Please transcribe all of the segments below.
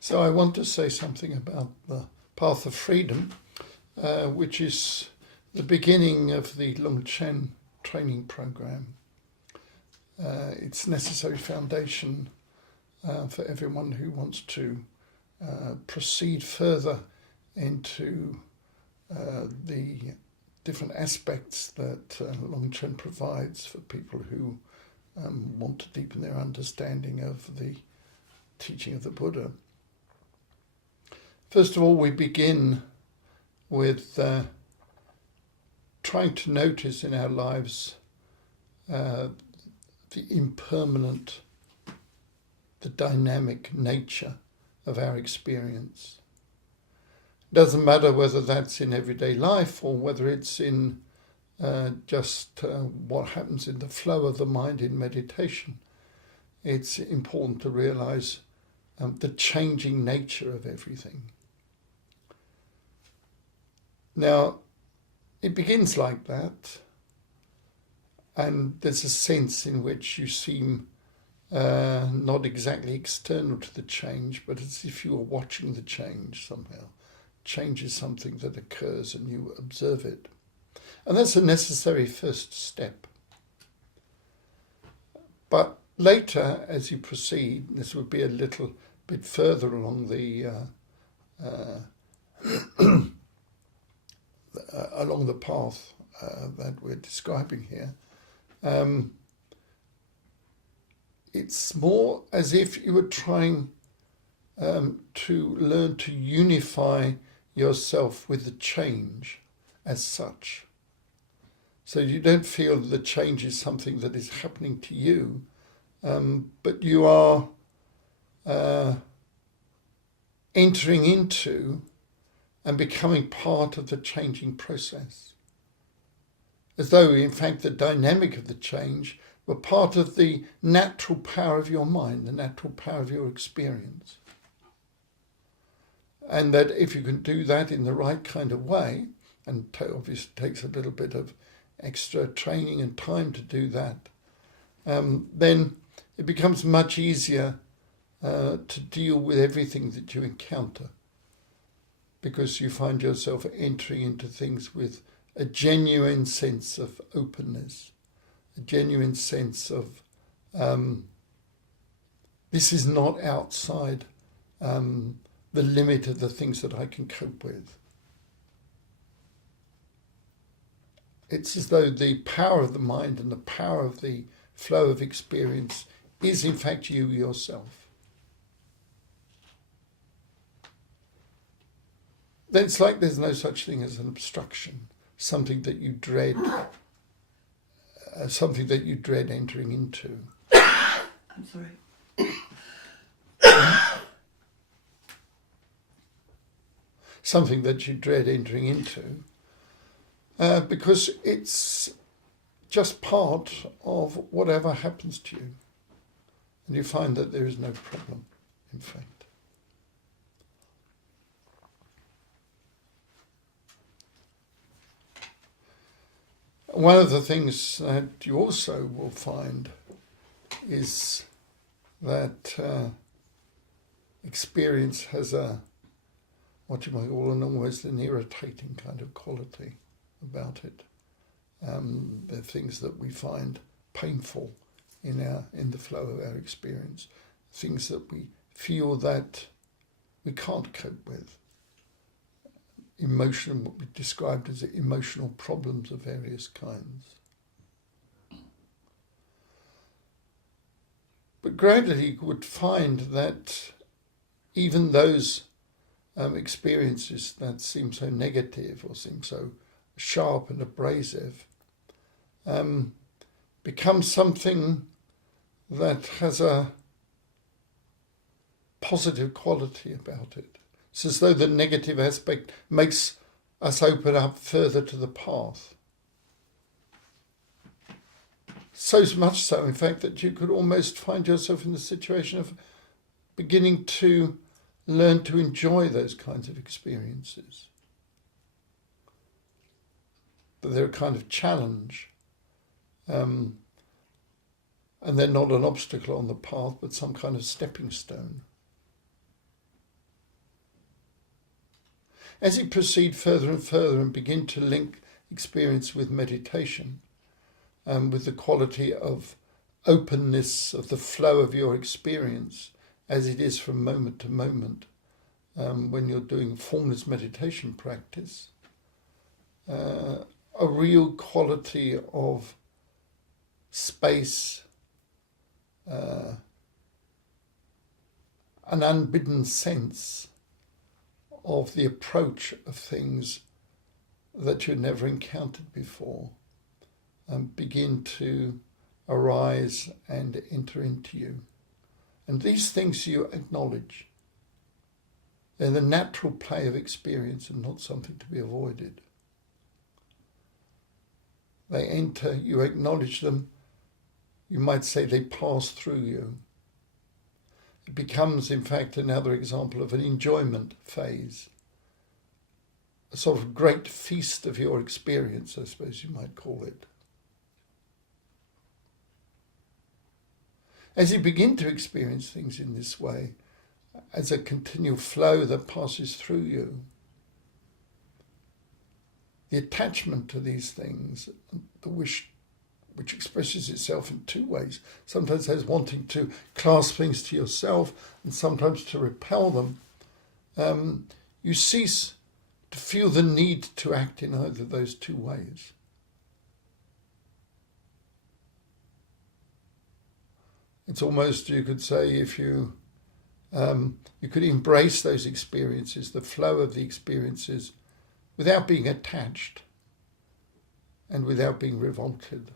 So I want to say something about the path of freedom, which is the beginning of the Longchen training program. It's a necessary foundation for everyone who wants to proceed further into the different aspects that Longchen provides for people who want to deepen their understanding of the teaching of the Buddha. First of all, we begin with trying to notice in our lives the impermanent, the dynamic nature of our experience. It doesn't matter whether that's in everyday life or whether it's in just what happens in the flow of the mind in meditation. It's important to realize the changing nature of everything. Now, it begins like that, and there's a sense in which you seem not exactly external to the change, but as if you were watching the change somehow. Change is something that occurs and you observe it. And that's a necessary first step. But later, as you proceed, this would be a little bit further along the path that we're describing here. It's more as if you were trying to learn to unify yourself with the change as such. So you don't feel the change is something that is happening to you, but you are entering into and becoming part of the changing process. As though, in fact, the dynamic of the change were part of the natural power of your mind, the natural power of your experience. And that if you can do that in the right kind of way, and obviously takes a little bit of extra training and time to do that, then it becomes much easier to deal with everything that you encounter, because you find yourself entering into things with a genuine sense of openness, a genuine sense of this is not outside the limit of the things that I can cope with. It's as though the power of the mind and the power of the flow of experience is in fact you yourself. Then it's like there's no such thing as an obstruction, something that you dread, entering into. I'm sorry. Something that you dread entering into, because it's just part of whatever happens to you. And you find that there is no problem, in fact. One of the things that you also will find is that experience has what you might call almost an irritating kind of quality about it. There are things that we find painful in the flow of our experience, things that we feel that we can't cope with. What we described as emotional problems of various kinds. But gradually you would find that even those experiences that seem so negative or seem so sharp and abrasive become something that has a positive quality about it. It's as though the negative aspect makes us open up further to the path. So much so, in fact, that you could almost find yourself in the situation of beginning to learn to enjoy those kinds of experiences. But they're a kind of challenge. And they're not an obstacle on the path, but some kind of stepping stone. As you proceed further and further and begin to link experience with meditation, with the quality of openness of the flow of your experience as it is from moment to moment, when you're doing formless meditation practice, a real quality of space, an unbidden sense of the approach of things that you never encountered before, begin to arise and enter into you. And these things you acknowledge. They're the natural play of experience and not something to be avoided. They enter, you acknowledge them, you might say they pass through you. It becomes, in fact, another example of an enjoyment phase, a sort of great feast of your experience, I suppose you might call it. As you begin to experience things in this way, as a continual flow that passes through you, the attachment to these things, the wish which expresses itself in two ways, sometimes as wanting to clasp things to yourself and sometimes to repel them, you cease to feel the need to act in either of those two ways. It's almost, you could say, if you could embrace those experiences, the flow of the experiences, without being attached and without being revolted.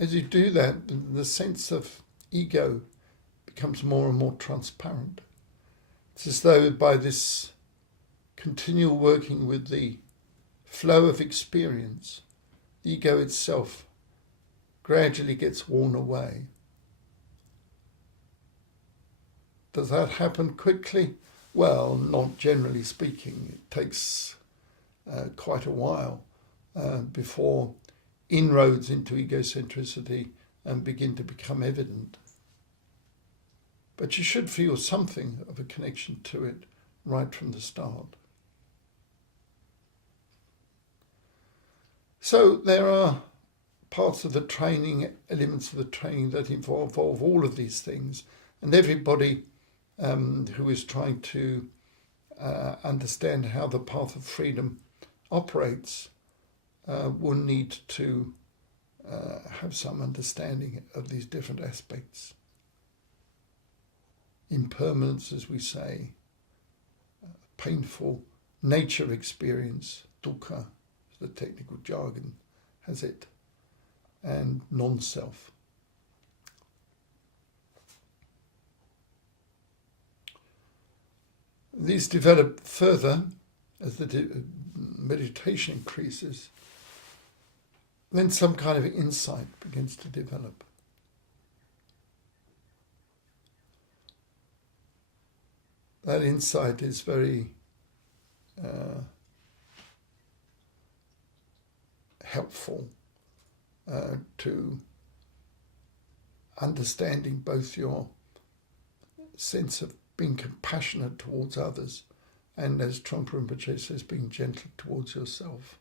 As you do that, the sense of ego becomes more and more transparent. It's as though by this continual working with the flow of experience, the ego itself gradually gets worn away. Does that happen quickly? Well, not generally speaking. It takes quite a while before inroads into egocentricity begin to become evident. But you should feel something of a connection to it right from the start. So there are parts of the training, elements of the training that involve all of these things, and everybody who is trying to understand how the path of freedom operates will need to have some understanding of these different aspects. Impermanence, as we say, painful nature of experience, dukkha, the technical jargon has it, and non-self. These develop further as the meditation increases. Then some kind of insight begins to develop. That insight is very helpful to understanding both your sense of being compassionate towards others and, as Trungpa Rinpoche says, being gentle towards yourself.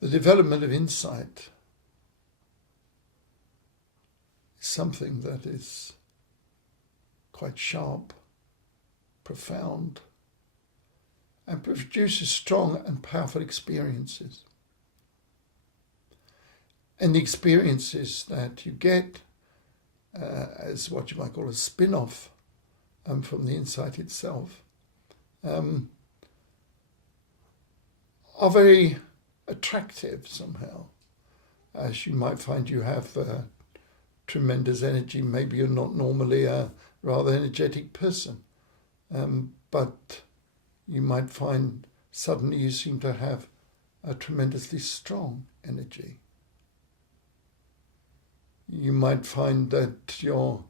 The development of insight is something that is quite sharp, profound, and produces strong and powerful experiences. And the experiences that you get as what you might call a spin-off from the insight itself are very attractive somehow. As you might find, you have tremendous energy. Maybe you're not normally a rather energetic person, but you might find suddenly you seem to have a tremendously strong energy. You might find that your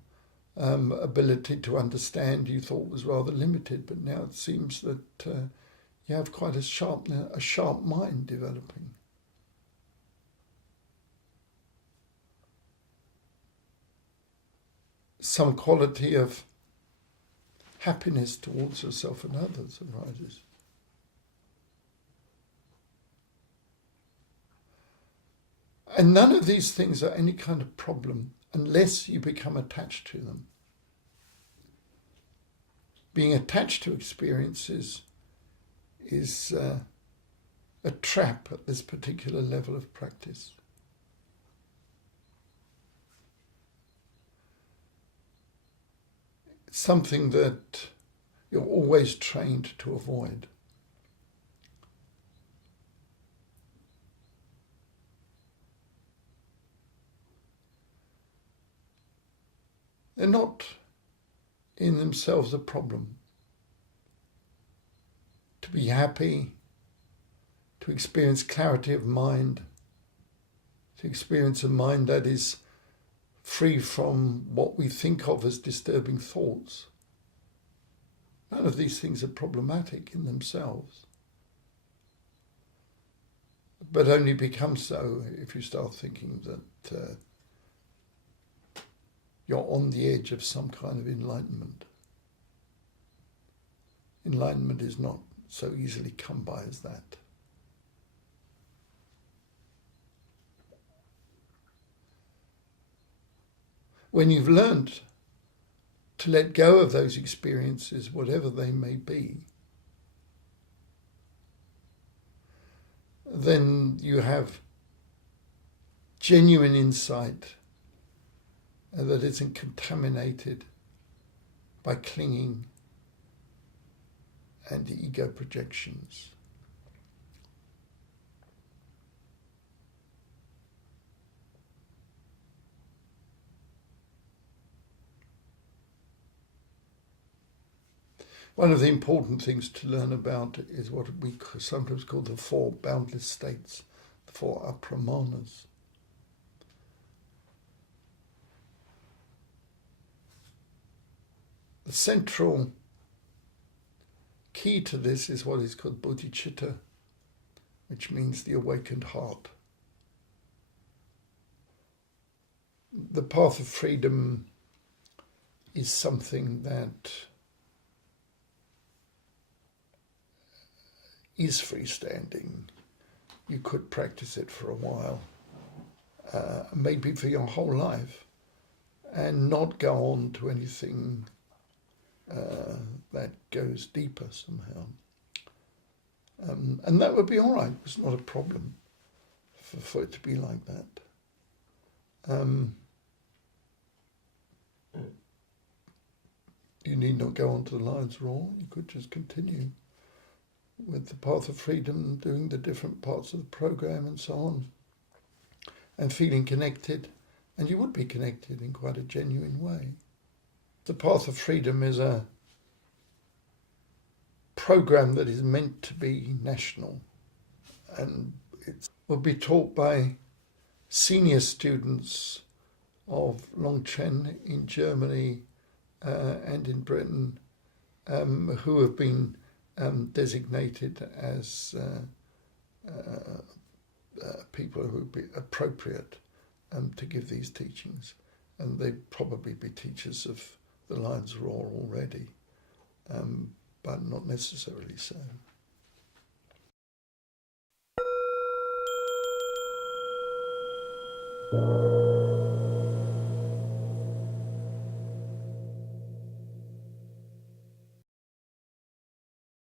ability to understand you thought was rather limited, but now it seems that you have quite a sharp mind developing. Some quality of happiness towards yourself and others arises. And none of these things are any kind of problem unless you become attached to them. Being attached to experiences is a trap at this particular level of practice. It's something that you're always trained to avoid. They're not in themselves a problem. To be happy, to experience clarity of mind, to experience a mind that is free from what we think of as disturbing thoughts. None of these things are problematic in themselves, but only become so if you start thinking that you're on the edge of some kind of enlightenment. Enlightenment is not so easily come by as that. When you've learned to let go of those experiences, whatever they may be, then you have genuine insight that isn't contaminated by clinging and ego projections. One of the important things to learn about is what we sometimes call the four boundless states, the four apramanas. The central key to this is what is called bodhicitta, which means the awakened heart. The path of freedom is something that is freestanding. You could practice it for a while, maybe for your whole life, and not go on to anything that goes deeper somehow. And that would be all right. It's not a problem for it to be like that. You need not go on to the lion's roar. You could just continue with the path of freedom, doing the different parts of the program and so on, and feeling connected, and you would be connected in quite a genuine way. The path of freedom is a program that is meant to be national, and it will be taught by senior students of Longchen in Germany and in Britain, who have been designated as people who would be appropriate to give these teachings, and they'd probably be teachers of the Lion's Roar already, but not necessarily so.